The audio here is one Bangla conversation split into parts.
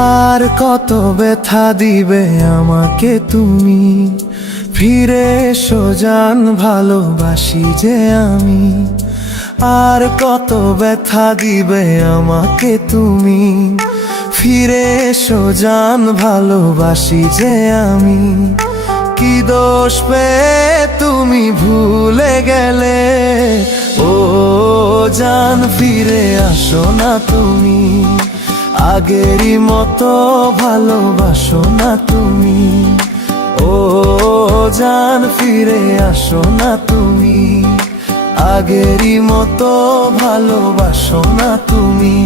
আর কত ব্যথা দিবে আমাকে তুমি, ফিরে এসো জান ভালোবাসি যে আমি। আর কত ব্যথা দিবে আমাকে তুমি, ফিরে এসো জান ভালোবাসি যে আমি। কি দোষ পেয়ে তুমি ভুলে গেলে, ও জান ফিরে আসো না তুমি, আগেরই মতো ভালোবাসো না তুমি। ও জান ফিরে আসো না তুমি, আগেরই মতো ভালোবাসো না তুমি।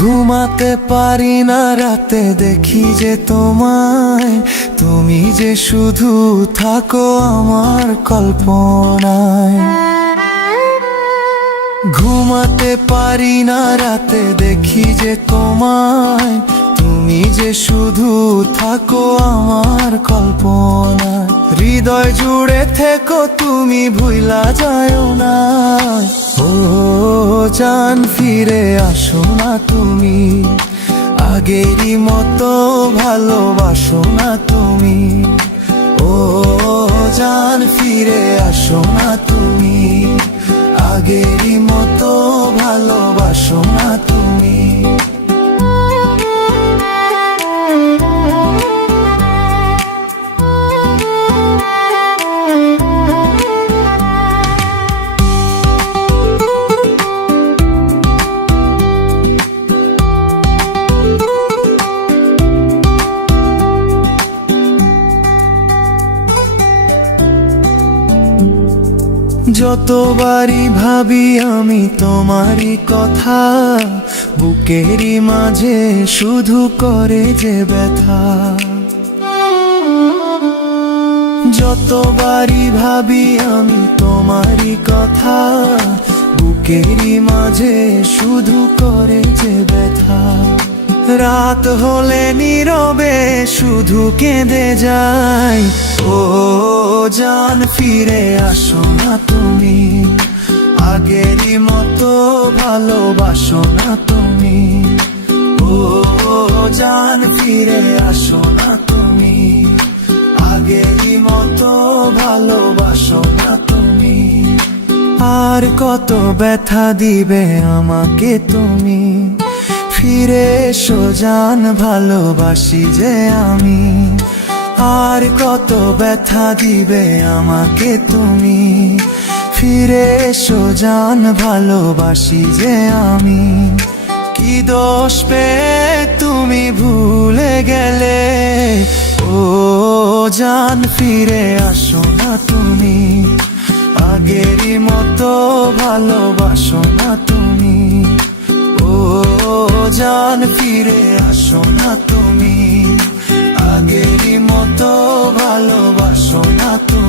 ঘুমাতে পারি না রাতে দেখি যে তোমায়, তুমি যে শুধু থাকো আমার কল্পনায়। ঘুমাতে পারি না রাতে দেখি যে তোমায়, তুমি যে শুধু থাকো আমার কল্পনায়। হৃদয় জুড়ে থেকো তুমি, ভুলা যায়ও না। ও জান ফিরে আসো না তুমি, আগেরই মতো ভালোবাসো না তুমি। ও জান ফিরে আসো না তুমি, আগেরই মতো ভালোবাসো না তুমি। যতবারই ভাবি আমি তোমারই কথা, বুকেরই মাঝে শুধু করে যে ব্যথা। যতবারই ভাবি আমি তোমারই কথা, বুকেরই মাঝে শুধু করে যে ব্যথা। রাত হলে নীরবে শুধু কেঁদে যাই, ও জান ফিরে আসো না তুমি, আগেরই মতো ভালোবাসো না তুমি। ও জান ফিরে আসো না তুমি, আগেরই মতো ভালোবাসো না তুমি। আর কত ব্যথা দিবে আমাকে তুমি, ফিরে এসো জান ভালোবাসি যে আমি। আর কত ব্যথা দিবে আমাকে তুমি, ফিরে এসো জান ভালোবাসি যে আমি। কি দোষ পেয়ে তুমি ভুলে গেলে, ও জান ফিরে আসো না তুমি, আগেরই মতো ভালোবাসো না তুমি। ও জান ফিরে আসো না তুমি, আগেরই মতো ভালোবাসো না তুমি।